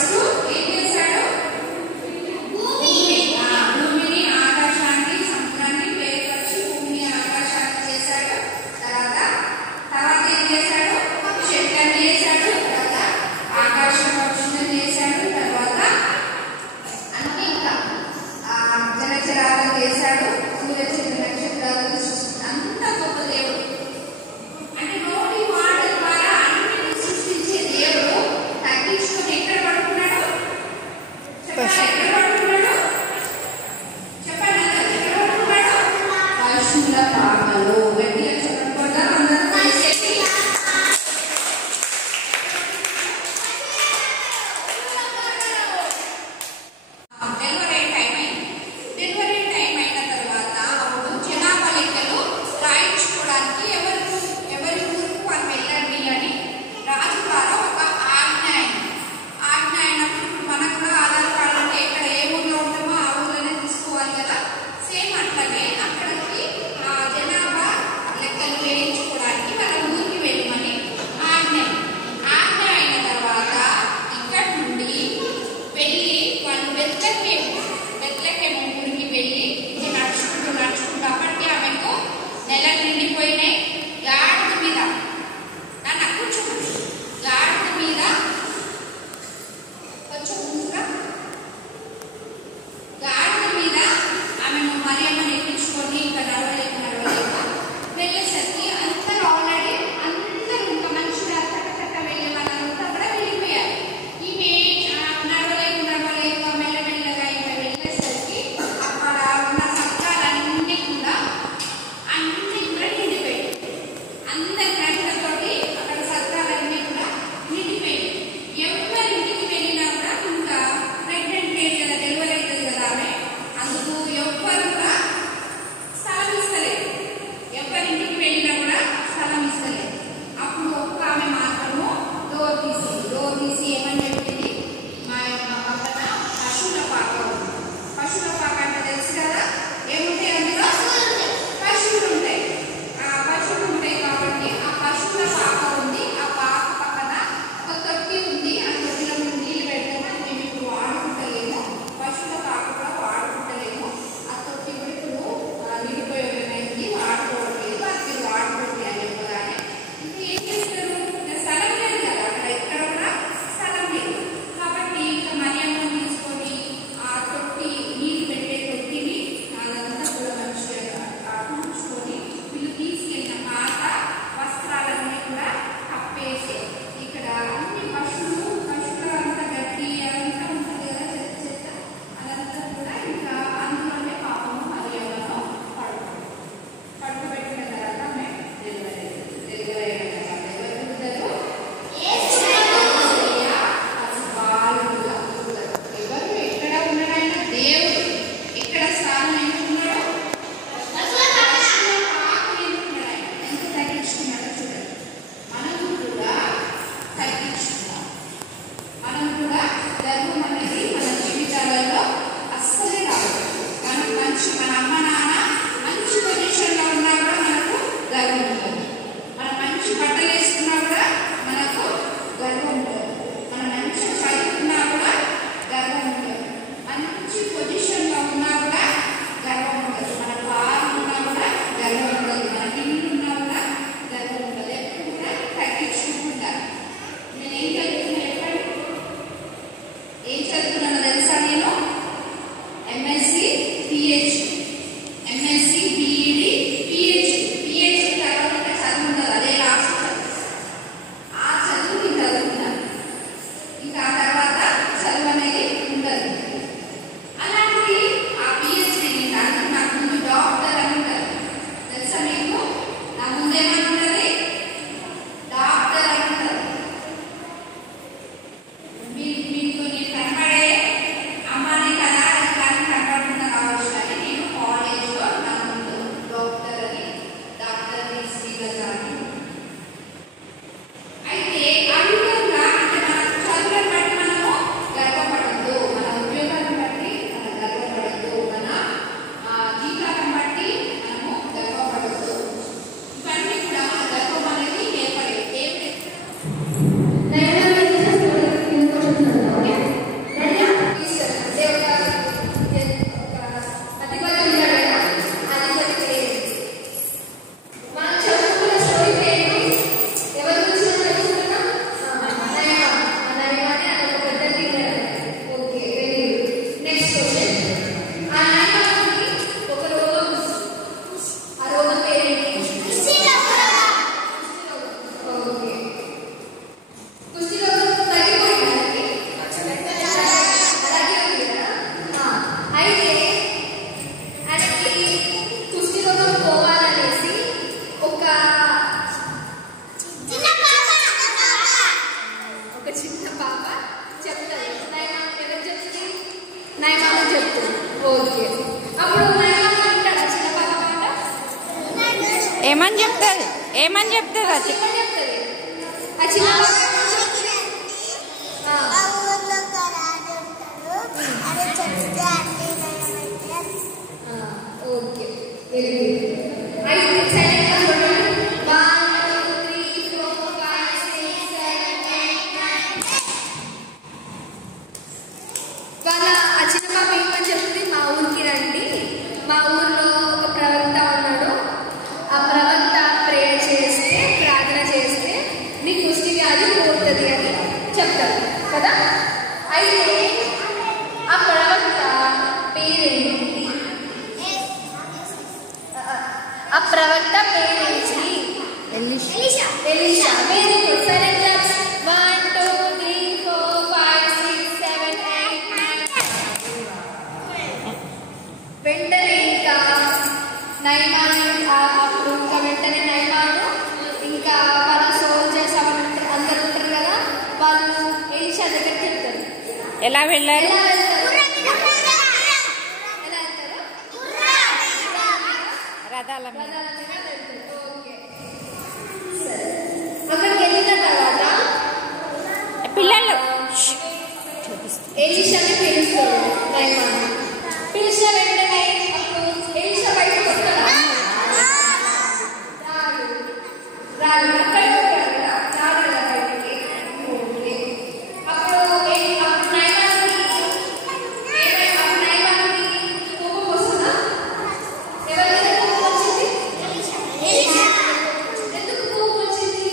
First ఏం చేశాడు? భూమిని ఆకాశాన్ని సముద్రాన్ని వేరుపరిచి భూమిని ఆకాశాన్ని చేశాడు. తర్వాత ఏం చేశాడు? చెట్లను చేశాడు. తర్వాత ఆకాశ పక్షులను చేశాడు. తర్వాత అన్ని ఇంకా జలచరాలను చేశాడు. సూర్యచంద్ర నక్షత్రాలను అంత గొప్ప దేవుడు. అంటే నోటి మాట ద్వారా అన్నిటిని సృష్టించే దేవుడు తగ్గించుకొని ఎక్కడ పడుకున్నాడు? చెప్పండి, ఎక్కడ పడుకున్నాడు? చెప్పండి, ఎక్కడ పడుకున్నాడు? పశువుల పాకలో. గట్టిగా చెప్పకూడదా? అందరూ కలిసేసి డెలివరీ టైం అయిన తర్వాత అప్పుడు జనాభా లెక్కలు రాయించుకోవడానికి ఎవరి ఊరికి వాళ్ళు వెళ్ళండి అని రాజు ద్వారా ఒక ఆజ్ఞ అయినప్పుడు ఇప్పుడు మనకు కూడా ఆధార్ కార్డు అంటే ఇక్కడ ఏ ఊళ్ళో ఉంటామో ఆ ఊళ్ళోనే తీసుకోవాలి కదా. సేమ్ అట్లనే అక్కడికి జనాభా లెక్కలు వేయించుకోవడానికి వాళ్ళ ఊరికి వెళ్ళమని ఆజ్ఞ అయిన తర్వాత ఇక్కడ నుండి వెళ్ళి వాళ్ళు బెత్లెహేము ఊరికి వెళ్ళి నడుచుకుంటూ అప్పటికి ఆమెకు నెలలు నిండిపోయినాయి. గాడిద మీద నన్ను కూర్చోండి, గాడిద మీద కొంచెం ముందుగా గాడిద మీద ఆమెను మరియమ్మని ఎక్కించుకొని ఇంకా నడవలేక వెళ్ళేసరికి అందరూ ఆల్రెడీ అందరూ ఇంకా మంచిగా కట్ట వెళ్ళే వాళ్ళంతా కూడా వెళ్ళిపోయారు. ఈమె నడవలేక మెల్లమెల్లగా ఇంకా వెళ్ళేసరికి అక్కడ ఉన్న సత్రాలన్నీ కూడా నిండిపోయాయి. అందరి ప్రజలతోటి అక్కడ సత్రాలన్నీ కూడా నిండిపోయాయి. ఎవరింటికి వెళ్ళినా కూడా ఇంకా ప్రెగ్నెంట్ లేదు కదా, డెలివరీ అవుతుంది కదా ఆమె, అందుకు ఎవ్వరు కూడా స్థలం ఇస్తలేదు. ఎవరింటికి వెళ్ళినా కూడా స్థలం ఇస్తలేదు. అప్పుడు ఒక్క ఆమె మాత్రము డోర్ తీసి ఏమని చెప్పింది? మా పక్కన పశువుల పాక ఉంది. పశువుల పాక అంటే తెలుసు కదా, ఏముంటాయి అందులో? పశువులు ఉంటాయి. పశువులు ఉంటాయి కాబట్టి ఆ పశువుల పాక ఉంది. ఆ పాక పక్కన ఒక తొట్టి ఉంది. ఆ తొట్టిలో నీళ్ళు పెడతాము. మేము ఇప్పుడు వాడుకుంటలేము. పశువుల పాక కూడా వాడుకుంటలేము. ఆ తొట్టి కూడా ఇప్పుడు నిండిపోయింది, వాడుకోవట్లేదు. అది మీరు వాడుకోండి అని చెప్పగానే ఇంకా ఏం చేస్తారు? స్థలం లేదు కదా, అక్కడ ఎక్కడ కూడా స్థలం లేదు. కాబట్టి ఇంకా మరియమ్మను తీసుకొని ఆ తొట్టి, నీళ్ళు పెట్టే తొట్టిని అదంతా కూడా మంచిగా కూర్చుకొని వీళ్ళు తీసుకెళ్ళిన పాత వస్త్రాలన్నీ కూడా కప్పేసి ఇక్కడ అన్ని పశువుల అంతా గడ్డి అదంతా ఉంటుంది కదా, చెత్త అదంతా కూడా ఇంకా అందులోనే పాపము మరియమ్మను పడుకోబెట్టిన తర్వాత డెలివరీ అయిన తర్వాత ఎవరు ఎక్కడ ఉన్నాడైనా దేవుడు ఎక్కడ స్థానం ఎందుకున్నాడు? ఎంత తగ్గించుకున్నాడో చూడండి. మనము కూడా తగ్గించుకున్నాం. మనం కూడా గర్వం అనేది మన జీవితాలలో అస్సలే రాదు. మన అమ్మ నాన్న మంచి పొజిషన్లో ఉన్నా కూడా మనకు గర్వం ఉంటుంది. మనం మంచి బట్టలు వేసుకున్నా కూడా మనకు గర్వం ఉంటుంది. మనం మంచిగా చదువుకున్నా కూడా గర్వం ఉంటుంది. మంచి పొజిషన్లో ఉన్నా కూడా గర్వం ఉంటుంది. మన కారు ఉన్నా కూడా గర్వం ఉంటుంది. మన ఇల్లు ఉన్నా కూడా గర్వం ఉంటుంది. ఎప్పుడు కూడా తగ్గించుకుంటారు. నేను ఏం చదువుతున్నా చెప్పండి? ఏం ఓకే. అప్పుడు ఉంటాడా చిన్న పాప మాట ఏమని చెప్తుంది చెప్తుంది ఆ చిన్న ఓకే. వాళ్ళ ఆ చిన్న పాప ఏమని చెప్తుంది, మా ఊరికి రండి, మా ఊర్లో ఒక ప్రవక్త ఉన్నాడు, ఆ ప్రవక్త ప్రేయర్ చేస్తే ప్రార్థన చేస్తే నీ కుష్టి వ్యాధి పోతుంది అని చెప్తారు కదా. అయితే ఆ ప్రవక్త పేరేంటి? ఆ ప్రవక్త పేరేంటి? ఎలీషా. Very good. సరే 1 2 3 4 5 6 7 8 9. వెంటనే ఇంకా నైమాను అప్పుడు ఇంకా వెంటనే నైమాను ఇంకా వాళ్ళ సోల్జర్స్ అందరు ఉంటారు కదా, వాళ్ళు ఎలీషా దగ్గరికి వెళ్తారు. ఎలా వెళ్ళారు? రథాల మీద. అక్కడికి వెళ్ళిన తర్వాత పిల్లలు ఎలీషాని పిలుస్తారు. నైమాను పిలిచిన వెంటనే అప్పుడు ఎలీషా బయటకు వస్తాడా? రాడు. అక్కడే ఉంటాడు కదా, రాడు కదా బయటికి. ఓకే. అప్పుడు నైమానుకి కోపం వస్తుందా? ఎవరి మీద కోపం వచ్చింది? ఎందుకు కోపం వచ్చింది?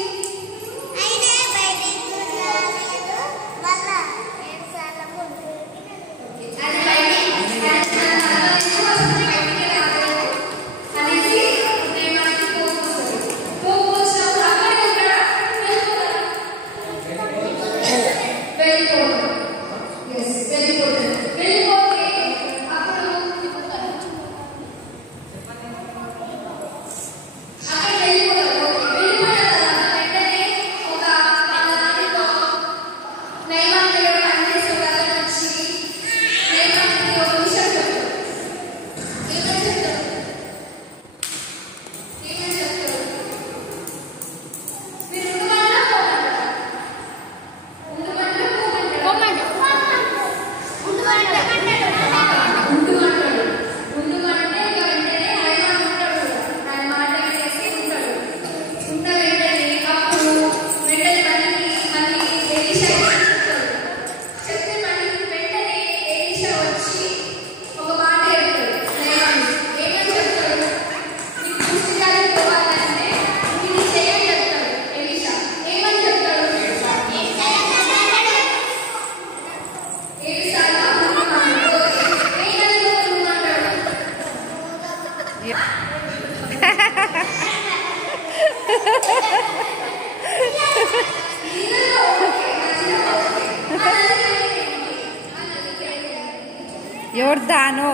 యోర్దాను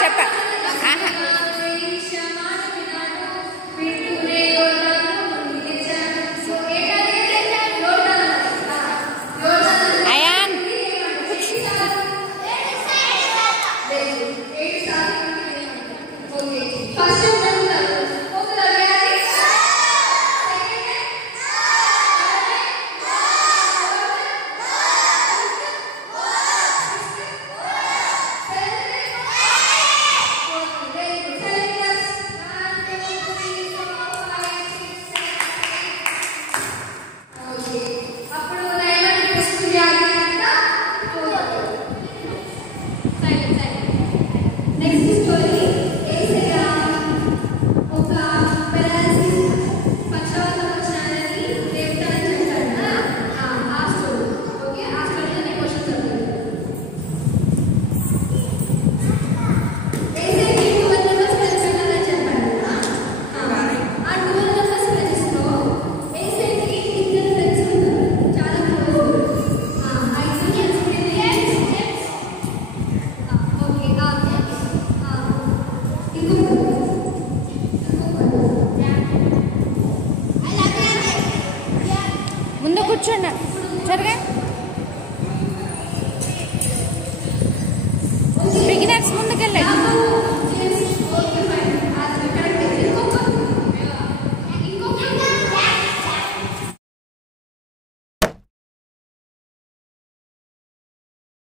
చెప్ప అయాన్ ముందు కూర్చోండి సరేగా